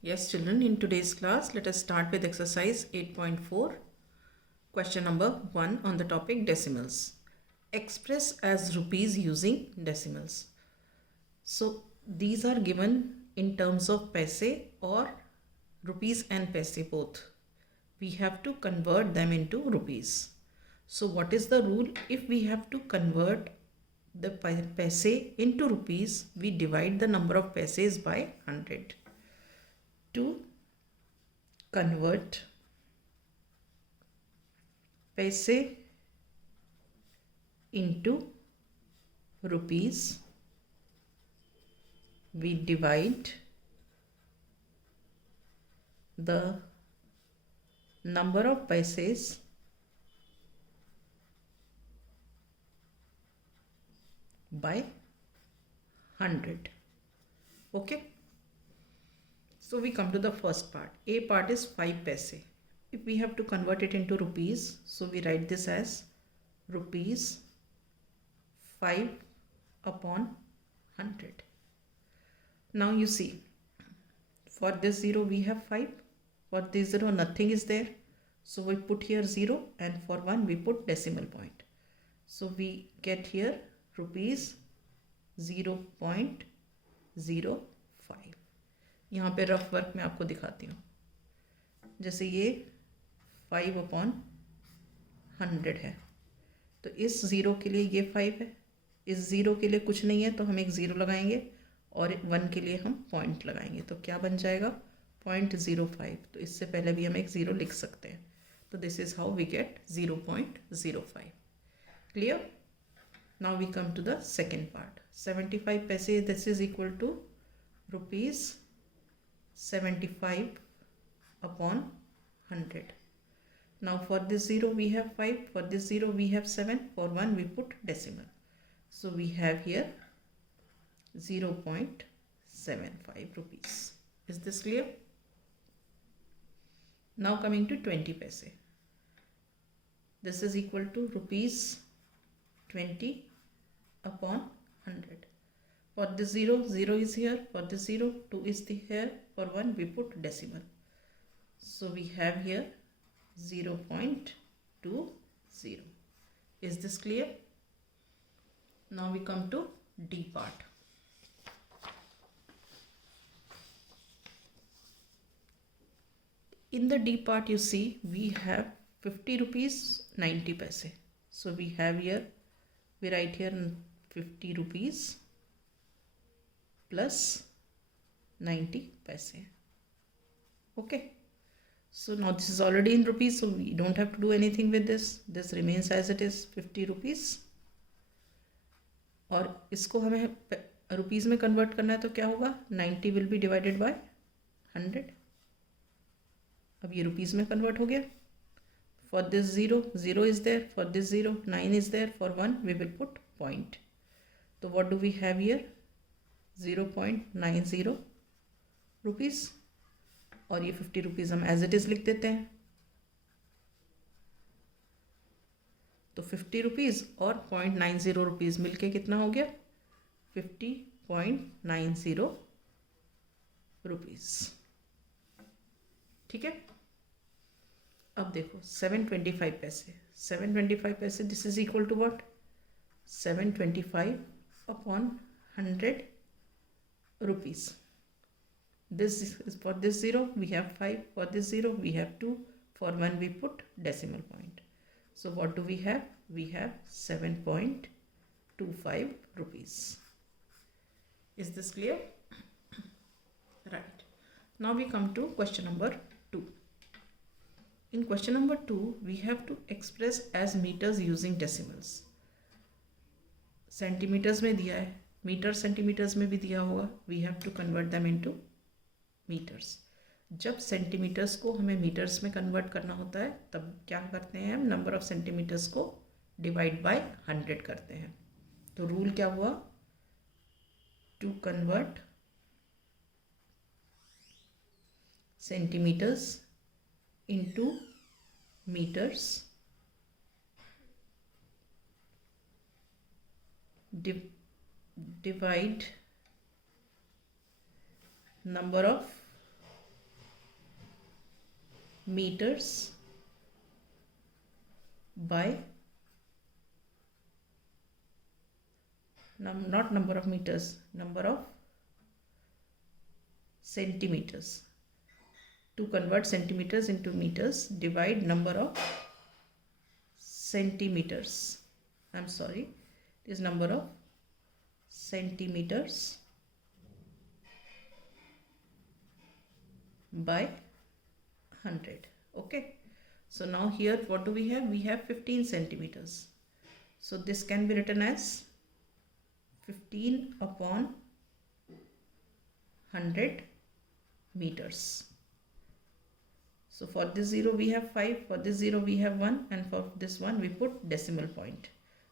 Yes, children, in today's class, let us start with exercise 8.4, question number 1 on the topic decimals. Express as rupees using decimals. So, these are given in terms of paise or rupees and paise both. We have to convert them into rupees. So, what is the rule? If we have to convert the paise into rupees, we divide the number of paises by 100. To convert paise into rupees, we divide the number of paises by 100. Okay. So we come to the first part. A part is 5 paise. If we have to convert it into rupees, so we write this as rupees 5 upon 100. Now you see, for this 0 we have 5. For this 0 nothing is there. So we put here 0, and for 1 we put decimal point. So we get here rupees 0.05. यहाँ पे rough work में आपको दिखाती हूँ. जैसे ये 5 upon 100 है, तो इस 0 के लिए ये 5 है, इस 0 के लिए कुछ नहीं है तो हम एक 0 लगाएंगे, और 1 के लिए हम पॉइंट लगाएंगे. तो क्या बन जाएगा 0.05. तो इससे पहले भी हम एक 0 लिख सकते हैं. तो this is how we get 0.05. Clear. Now we come to the second part. 75 पैसे, this is equal to rupees 75 upon 100. Now for this 0 we have 5, for this 0 we have 7, for 1 we put decimal. So we have here 0.75 rupees. Is this clear? Now coming to 20 paise. This is equal to rupees 20 upon 100. For this 0, 0 is here. For this 0, 2 is here. For 1, we put decimal. So we have here 0.20. Is this clear? Now we come to D part. In the D part, you see we have 50 rupees 90 paise. So we have here, we write here 50 rupees plus 90 paise. Okay. So now this is already in rupees, so we don't have to do anything with this. This remains as it is, 50 rupees. और इसको हमें rupees में convert करना है, तो क्या होगा 90 will be divided by 100. अब ये रुपीस में कन्वर्ट हो गया. For this 0, 0 is there. For this 0, 9 is there. For 1 we will put point. तो what do we have here 0.90 rupees, और ये 50 रुपीज़ हम एज इट इज़ लिख देते हैं. तो 50 रुपीज़ और 0.90 रुपीज़ मिलके कितना हो गया 50.90 रुपीज़. ठीक है. अब देखो 725 पैसे. 725 पैसे, this is equal to what 725 upon 100 rupees. This is for this 0 we have 5, for this 0 we have 2, for 1 we put decimal point. So what do we have? We have 7.25 rupees. Is this clear? Right. Now we come to question number 2. In question number 2 we have to express as meters using decimals. Centimetres में दिया है, metre centimetres में भी दिया होगा. We have to convert them into metres. जब centimetres को हमें मीटर्स में कन्वर्ट करना होता है, तब क्या करते हैं हम नंबर ऑफ सेंटीमीटर्स को डिवाइड बाय 100 करते हैं. तो रूल क्या हुआ, to convert centimetres into metres, divide number of meters by not number of meters, number of centimeters. To convert centimeters into meters, divide number of centimeters. I'm sorry, it is number of centimeters by 100. Okay, so now here what do we have? We have 15 centimeters. So this can be written as 15 upon 100 meters. So for this 0 we have 5, for this 0 we have 1, and for this one we put decimal point.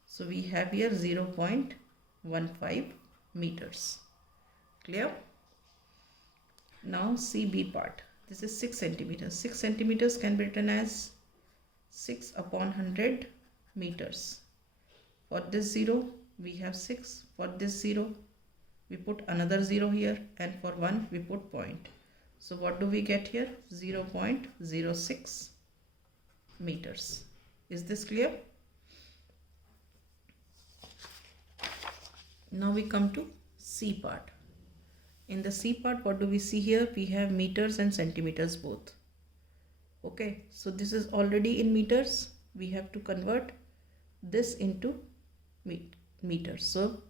So we have here 0.15 meters. Clear? Now see B part. This is 6 centimeters. 6 centimeters can be written as 6 upon 100 meters. For this 0 we have 6. For this 0 we put another 0 here, and for 1 we put point. So what do we get here? 0.06 meters. Is this clear? Now we come to C part. In the C part, what do we see here? We have meters and centimeters both. Okay, so this is already in meters. We have to convert this into meters. So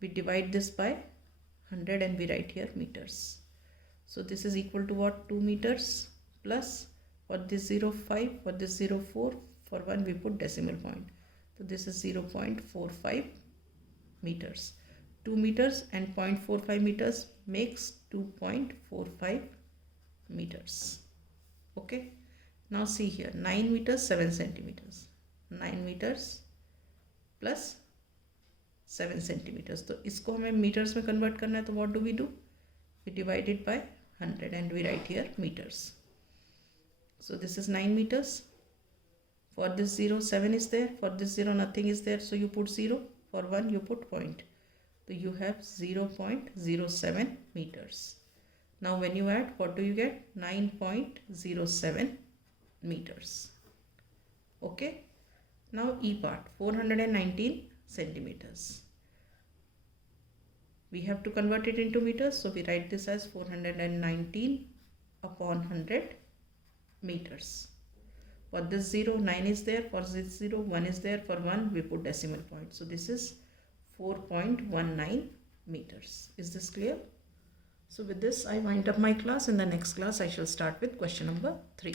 we divide this by 100 and we write here meters. So this is equal to what? 2 meters plus, for this 0.5, for this 0.4, for 1 we put decimal point. So this is 0.45 meters. 2 meters and 0.45 meters makes 2.45 meters. Okay. Now see here, 9 meters, 7 centimeters. 9 meters plus 7 centimeters. तो इसको हमें meters में convert करना है, तो what do? We divide it by 100 and we write here meters. So this is 9 meters. For this 0, 7 is there. For this 0, nothing is there. So you put 0. For 1, you put point. So you have 0.07 meters. Now when you add, what do you get? 9.07 meters. Okay. Now E part, 419 centimeters. We have to convert it into meters, so we write this as 419 upon 100 meters. For this 0, 9 is there. For this 0, 1 is there. For 1, we put decimal point. So this is 4.19 meters. Is this clear? So with this, I wind up my class. In the next class, I shall start with question number 3.